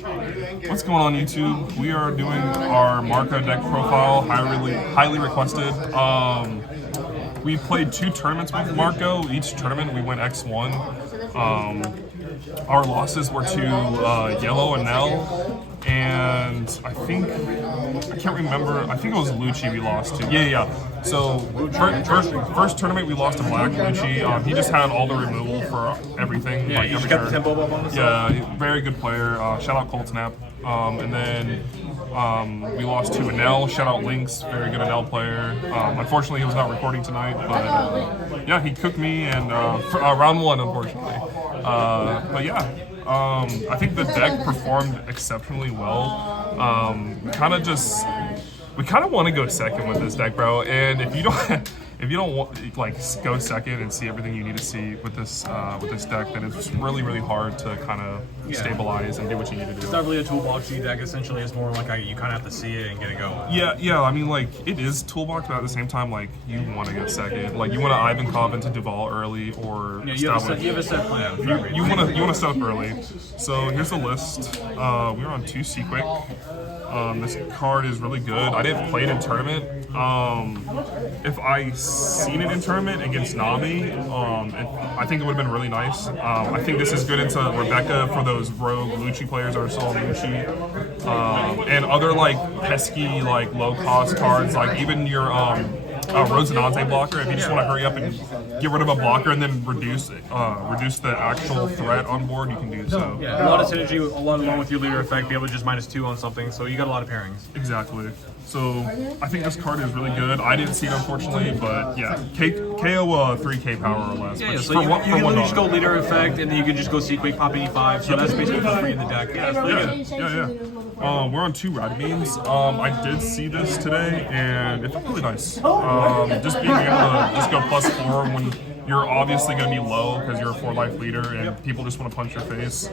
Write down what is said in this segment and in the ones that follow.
What's going on, YouTube? We are doing our Marco deck profile, highly requested. We played 2 tournaments with Marco. Each tournament we went X1. Our losses were to Yellow and Nell, and I can't remember. I think it was Lucci we lost to. Yeah. So first tournament we lost to Black Lucci. He just had all the removal for everything. Yeah, like you every just got turn. the tempo up on the side. Yeah, very good player. Shout out Cold Snap. And then we lost to Anel. Shout out Lynx, very good Anel player. Unfortunately, he was not recording tonight, but yeah, he cooked me and for, round 1, unfortunately. But yeah, I think the deck performed exceptionally well. We kind of want to go second with this deck, bro. And if you don't want go second and see everything you need to see with this deck, then it's really hard to kind of stabilize and do what you need to do. It's not really a toolboxy deck. Essentially, it's more like you kind of have to see it and get it going. Yeah. I mean, like, it is toolbox, but at the same time, like, you want to get second. Like, you want to Ivankov into Duval early, or you have a set plan. You want to set up early. So here's the list. We're on 2 Sequick. This card is really good. I didn't play it in tournament. If I seen it in tournament against Nami, I think it would have been really nice. I think this is good into Rebecca for those rogue Lucci players that are still on Lucci, and other like pesky like low cost cards, like even your Rosinante blocker. If you just want to hurry up and get rid of a blocker and then reduce the actual threat on board, you can do so. Yeah, a lot of synergy along with your leader effect, be able to just -2 on something, so you got a lot of pairings. Exactly. So I think this card is really good. I didn't see it, unfortunately, but yeah, KO 3K power or less. Yeah, so you can literally just go leader effect, and then you can just go Sequake, pop 85, so that's basically for free in the deck. Yeah, it's really good. Yeah. We're on 2 Rad Beams. I did see this today, and it felt really nice. Just being able to just go +4 when you're obviously going to be low because you're a 4-life leader and people just want to punch your face.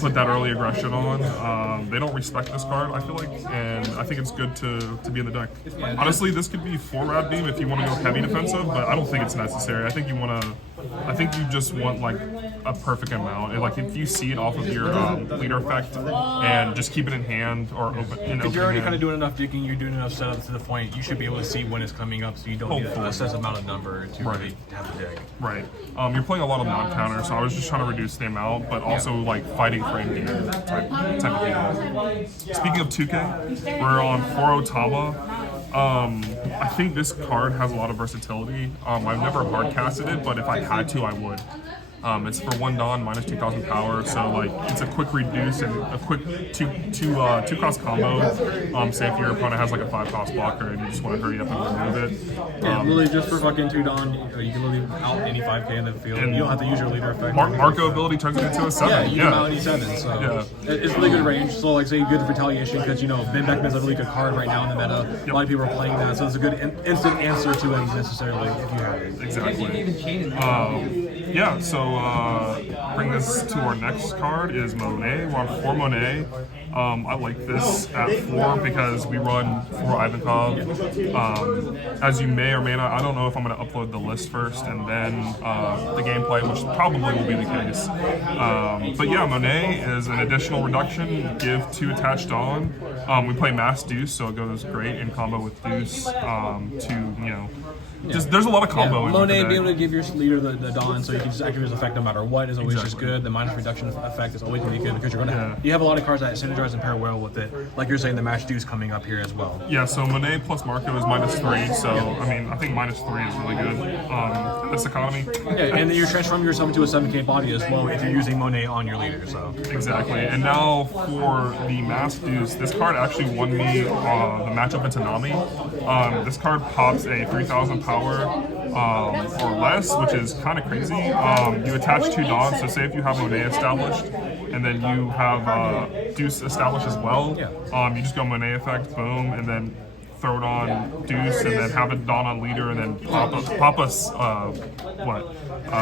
Put that early aggression on. They don't respect this card, I feel like, and I think it's good to be in the deck. Honestly, this could be 4 Rad Beam if you want to go heavy defensive, but I don't think it's necessary. I think you just want like a perfect amount. And, like, if you see it off of your leader effect and just keep it in hand or open. If you're already kind of doing enough digging, you're doing enough setup to the point, you should be able to see when it's coming up, so you don't need a set amount of number to really have the dig. Right. You're playing a lot of non-counter, so I was just trying to reduce the amount, but also like fighting frame game type of game. Speaking of 2K, we're on 4 Otama. I think this card has a lot of versatility. I've never hard casted it, but if I had to, I would. It's for 1 Dawn, -2,000 power, so like it's a quick reduce and a quick two cost combo. Say if your opponent has like a 5-cost blocker and you just want to hurry up and remove it. Literally just for fucking 2 Dawn, you can literally out any 5K in the field. And you don't have to use your leader effect. Marco ability turns it into a 7. Yeah, you can out any 7, so it's really good range. So like say good retaliation because Ben Beckman is a really good card right now in the meta. A lot of people are playing that, so it's a good instant answer to it necessarily if you have it. Exactly. So bring this to our next card is Monet. We're on 4 Monet. I like this at 4 because we run 4 Ivankov. As you may or may not, I don't know if I'm going to upload the list first and then the gameplay, which probably will be the case. But yeah, Monet is an additional reduction. Give 2 attached on. We play Mass Deuce, so it goes great in combo with Deuce there's a lot of combo. Monet being able to give your leader the Dawn, so you can just activate his effect no matter what is always just good. The minus reduction effect is always going to be good because you're going to you have a lot of cards that synergize and pair well with it. Like you're saying, the Match Deuce coming up here as well. Yeah, so Monet plus Marco is -3, so I mean I think -3 is really good. This economy. Yeah, and then you're transforming yourself into a 7K body as well if you're using Monet on your leader. So exactly. And now for the Mass Deuce, this card actually won me the matchup into Nami. This card pops a 3,000 power or less, which is kind of crazy. You attach 2 Dawns, so say if you have Monet established, and then you have Deuce established as well, you just go Monet effect, boom, and then throw it on Deuce and then have it Dawn on leader and then pop us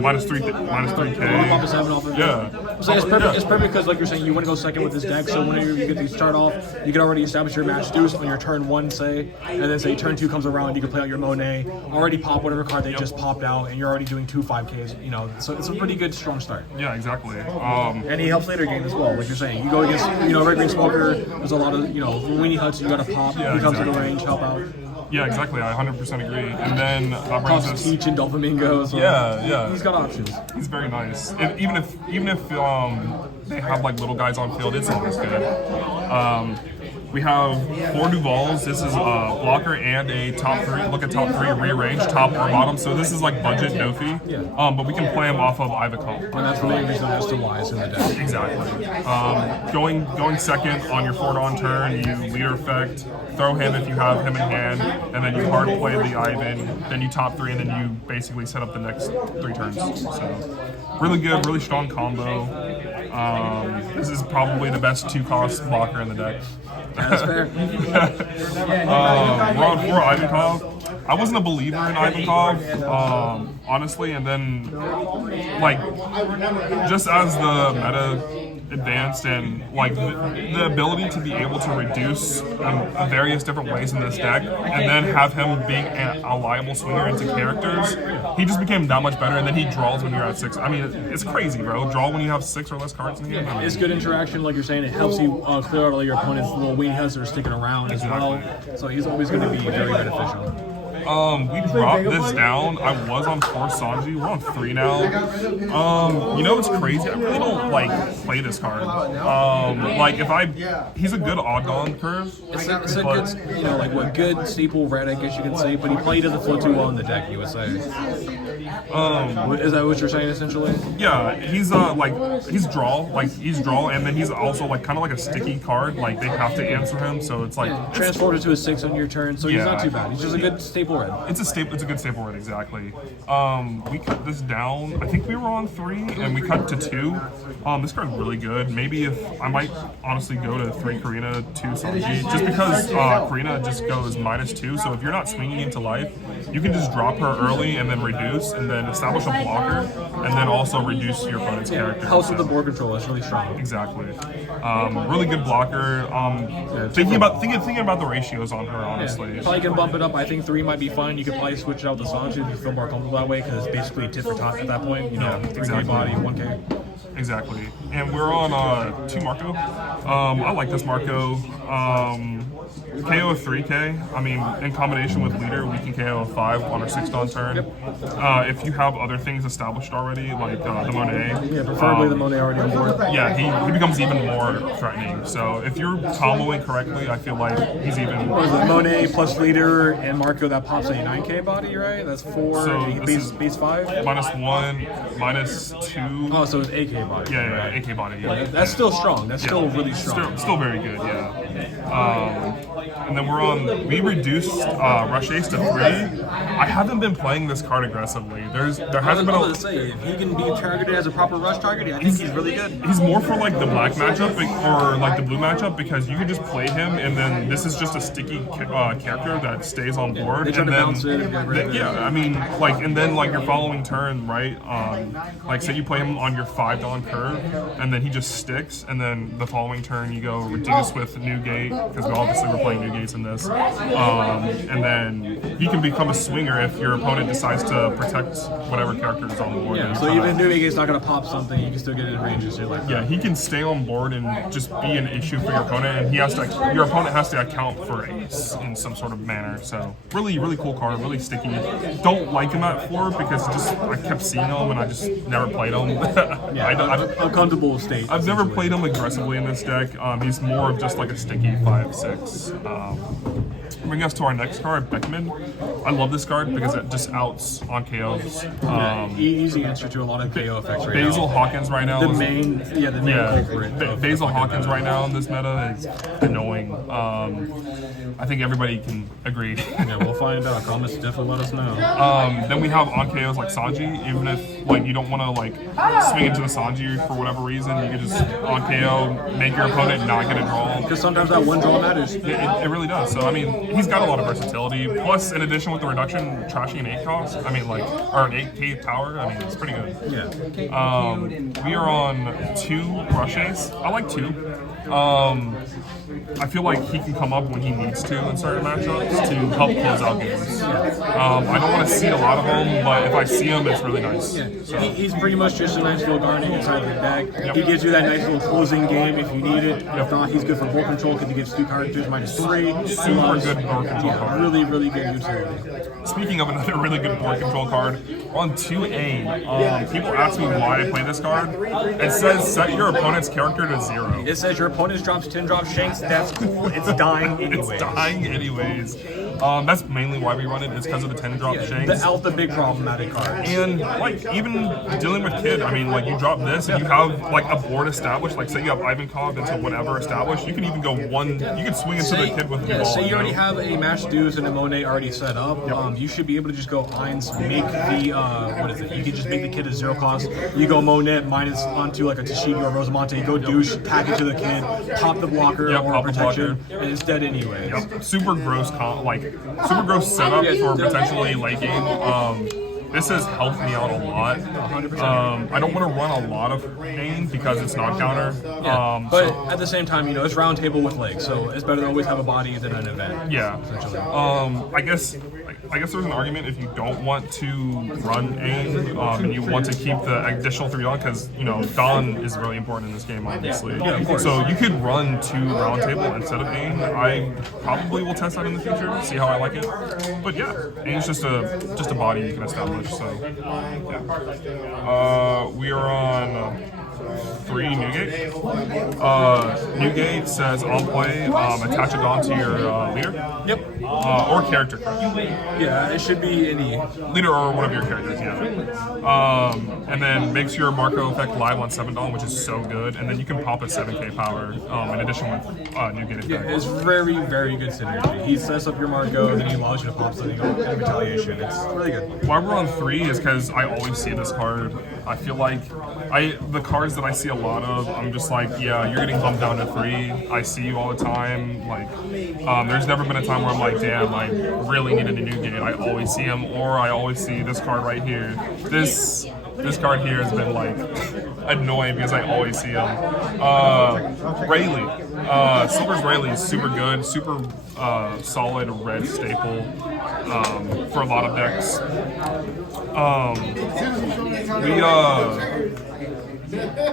minus 3K. Pop a 7 off of Yeah. So it's perfect because, like you're saying, you want to go second with this deck. So whenever you get to start off, you can already establish your match Deuce on your turn 1, say, and then say turn 2 comes around, you can play out your Monet, already pop whatever card they just popped out, and you're already doing 2 5Ks. You know, so it's a pretty good strong start. Yeah, exactly. And he helps later game as well, like you're saying. You go against, Red Green Smoker, there's a lot of, weenie huts, you gotta pop, Yeah, he comes to the exactly. range, help out. Yeah, exactly. I 100% agree. And then that brings Toss us. Teach and Dolphamingo. So Yeah. He's got options. He's very nice. Even if they have like little guys on field, it's always good. We have 4 Duvals. This is a blocker and a top 3. Look at top 3 rearrange, top or bottom. So this is like budget, no fee. Yeah. But we can play him off of Ivacol. And that's the main reason as to why it's in the deck. Exactly. Going second on your 4 on turn, you leader effect, throw him if you have him in hand, and then you hard play the Ivan, then you top 3, and then you basically set up the next 3 turns. So really good, really strong combo. This is probably the best 2-cost blocker in the deck. That's fair. We're on 4 Ivankov. I wasn't a believer in Ivankov, honestly, and then, like, just as the meta advanced and, like, the ability to be able to reduce various different ways in this deck, and then have him being a liable swinger into characters, he just became that much better, and then he draws when you're at 6. I mean, it's crazy, bro. Draw when you have 6 or less cards in the game. I mean, It's good interaction, like you're saying. It helps you clear out all your opponent's little weenie huts that are sticking around as well. So he's always going to be very beneficial. We dropped this down. I was on 4 Sanji. We're on 3 now. It's crazy. I really don't play this card. He's a good odd-on curve. It's a good, good staple red, I guess you could say. But he probably doesn't flow too well in the deck, you would say. Is that what you're saying essentially? Yeah, he's draw, and then he's also kind of like a sticky card. Like they have to answer him, so it's like transported to a 6 on your turn, so he's not too bad. He's just a good staple red. It's a good staple red, exactly. We cut this down. I think we were on 3, and we cut to 2. This card's really good. Maybe if I might honestly go to 3 Karina, 2 Sanji, just because Karina just goes -2. So if you're not swinging into life, you can just drop her early and then reduce, and then establish a blocker, and then also reduce your opponent's character. Helps with the board control. It's really strong. Exactly. Really good blocker. Thinking about the ratios on her, honestly. You probably can bump it up. I think 3 might be fine. You could probably switch it out to Sanji if you feel more comfortable that way, because it's basically tit for tat at that point. 3K body, 1K. Exactly. And we're on 2 Marco. I like this Marco. KO of 3K. I mean, in combination with leader, we can KO of 5 on our 6 on turn. Yep. If you have other things established already, like the Monet. Yeah, preferably the Monet already on board. Yeah, he becomes even more threatening. So if you're comboing correctly, I feel like he's even. What is it? Monet plus leader and Marco, that pops a 9K body, right? That's 4. So base 5. -1, -2. Oh, so it's 8K body. Yeah, AK body. Yeah. That's still strong. That's still really strong. Still very good. Yeah. And then we reduced Rush Ace to 3. I haven't been playing this card aggressively. There hasn't been a. Say, if he can be targeted as a proper rush target, I think he's really good. He's more for like the black matchup or like the blue matchup, because you can just play him, and then this is just a sticky character that stays on board. They try and to then bounce it and get rid of it. I mean, and then your following turn, right? Say you play him on your 5 Dawn curve, and then he just sticks, and then the following turn you go reduce with Newgate, because obviously we're playing Newgates in this, and then he can become a swinger if your opponent decides to protect whatever character is on the board. Yeah, so even if Newgate's not going to pop something, you can still get it in range and shit like that. Yeah, he can stay on board and just be an issue for your opponent, and your opponent has to account for Ace in some sort of manner. So really, really cool card, really sticky. Don't like him at 4 because I kept seeing him and I just never played him. Uncomfortable state. I've never played him aggressively in this deck. He's more of just like a sticky 5/6. Bring us to our next card, Beckman. I love this card because it just outs on KOs. Easy answer to a lot of KO effects right Basil now. Hawkins right now. The main culprit. Basil Hawkins right now in this meta is annoying. I think everybody can agree. Yeah, we'll find out. Comments definitely let us know. Then we have on KOs like Sanji, even if like you don't want to like swing into the Sanji for whatever reason, you can just on KO make your opponent not get a draw. Because sometimes that one draw matters. It really does. So I mean, he's got a lot of versatility. Plus, in addition with the reduction, trashing an 8 cost. I mean, like or an 8K power. I mean, it's pretty good. Yeah. We are on 2 rush ace. I like 2. I feel like he can come up when he needs to in certain matchups to help close out games. I don't want to see a lot of them, but if I see him, it's really nice. Yeah. So he's pretty much just a nice little guarding inside the deck. He gives you that nice little closing game if you need it. If not, he's good for board control because he gives 2 characters -3. Super good board control card. Really, really good utility. Speaking of another really good board control card, on 2A, people ask me why I play this card. It says set your opponent's character to 0. It says your opponent drops 10 drop shanks. That's cool. It's dying anyways. It's dying anyways. That's mainly why we run it. It's because of the 10 drop shanks. The big problematic cards. And like even dealing with Kid, I mean, like you drop this and you have like a board established. Like say you have Ivankov into whatever established, you can even go one. You can swing into the Kid with the ball. Say you already have a Mash Deuce and a Monet already set up. You should be able to just go Eins, make the what is it? You can just make the Kid a 0 cost. You go Monet minus onto like a Tashigi or Rosamonte. You go Douche, tag it to the Kid, pop the blocker or protection, and it's dead anyway. Super gross super gross setup for potentially late game. This has helped me out a lot. 100%. I don't want to run a lot of main because it's not counter. But at the same time, it's round table with legs, so it's better to always have a body than an event. Yeah. Essentially. I guess there's an argument if you don't want to run aim and you want to keep the additional 3 on because Dawn is really important in this game, obviously. Yeah, of course. So you could run 2 round table instead of aim. I probably will test that in the future, see how I like it. But yeah, aim's just a body you can establish. So yeah. We are on 3 Newgate. Newgate says on play, attach a Dawn to your leader. Yep. Or character. Yeah, it should be any Leader or one of your characters, yeah. And then makes your Marco effect live on 7 Dawn, which is so good. And then you can pop a 7K power in addition with Newgate effect. Yeah, it's very, very good synergy. He sets up your Marco, then he allows you to pop something in retaliation. It's really good. Why we're on 3 is because I always see this card. I feel like the cards that I see a lot of, I'm just like, yeah, you're getting bumped down to 3. I see you all the time. Like, there's never been a time where I'm like, damn, I really needed a Newgate. I always see him, or I always see this card right here. This card here has been like annoying because I always see him. Rayleigh. Silver's Rayleigh is super good, super solid red staple for a lot of decks.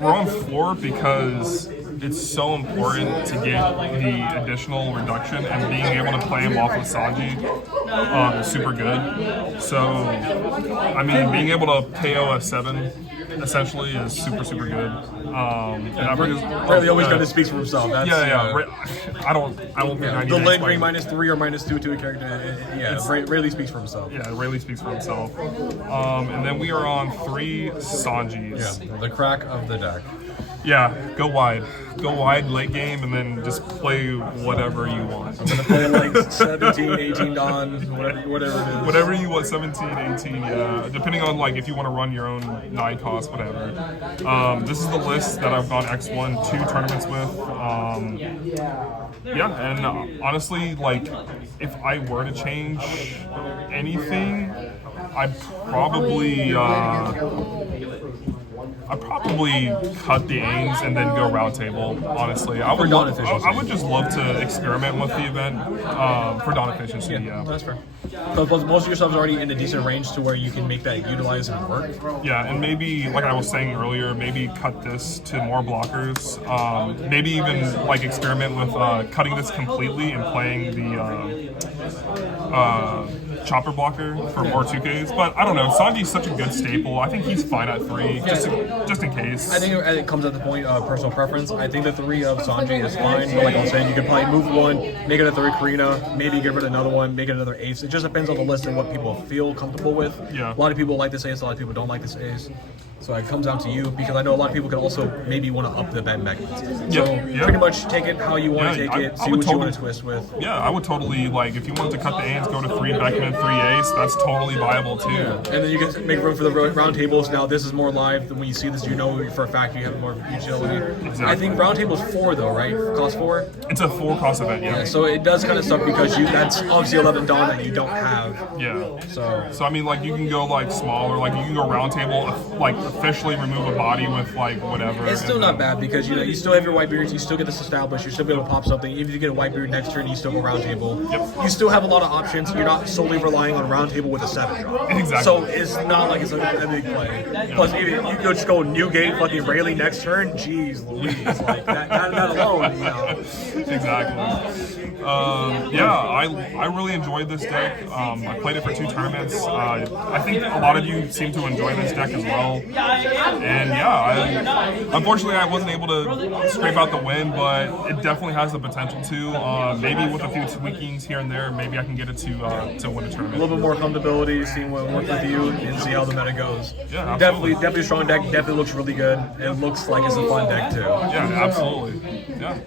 We're on 4 because it's so important to get the additional reduction, and being able to play him off with Sanji is super good. So, I mean, being able to KO a 7 essentially is super, super good. Rayleigh always kind of speaks for himself. That's, I don't think I need the to lane explain. bring -3 or -2 to a character. Rayleigh speaks for himself. Yeah, Rayleigh speaks for himself. And then we are on 3 Sanjis. Yeah, the crack of the deck. Yeah, go wide. Go wide late game and then just play whatever you want. I'm gonna play like 17, 18 Dawn, whatever it is. Whatever you want, 17, 18, yeah. Depending on like if you want to run your own 9 cost, whatever. This is the list that I've gone X1 2 tournaments with. Yeah, and honestly, like if I were to change anything, I'd probably cut the aims and then go round table. Honestly, I would just love to experiment with the event for Dawn efficiency. Yeah, that's fair. Because most of your stuff is already in a decent range to where you can make that utilize and work. Yeah, and maybe like I was saying earlier, maybe cut this to more blockers. Maybe even like experiment with cutting this completely and playing the chopper blocker for more 2Ks. But I don't know. Sanji's such a good staple. I think he's fine at 3, just in case. I think it comes at the point of personal preference. I think the 3 of Sanji is fine. But like I was saying, you could probably move 1, make it a 3 Karina, maybe get rid of another one, make it another ace. It just depends on the list and what people feel comfortable with. Yeah. A lot of people like this ace, a lot of people don't like this ace. So it comes down to you, because I know a lot of people can also maybe want to up the bet mechanism. So pretty much take it how you want to take it, see what you want to twist with. Yeah, I would totally, like, if you wanted to cut the ants, go to 3 Beckmans, 3 ace, that's totally viable too. And then you can make room for the round tables. Now this is more live. When you see this, you know for a fact you have more utility. Exactly. I think round tables 4 though, right? Cost 4. It's a 4-cost event, yeah. So it does kind of suck because that's obviously $11 that you don't have. Yeah. So I mean, like, you can go like smaller, like you can go round table, like officially remove a body with like whatever. it's still not bad because you still have your Whitebeards, you still get this established, you still be able to pop something. Even if you get a Whitebeard next turn, you still go round table. Yep. You still have a lot of options. You're not solely relying on round table with a 7 drop. Exactly. So it's not like it's a big play. Plus, if you go just go Newgate, fucking Rayleigh next turn, jeez Louise, like that alone, Exactly. Yeah, I really enjoyed this deck. I played it for 2 tournaments. I think a lot of you seem to enjoy this deck as well. And yeah, unfortunately I wasn't able to scrape out the win, but it definitely has the potential to. Maybe with a few tweakings here and there, maybe I can get it to win a tournament. A little bit more comfortability, seeing what works with you, and see how the meta goes. Yeah, definitely a strong deck. Definitely looks really good. It looks like it's a fun deck too. Yeah, absolutely. Yeah.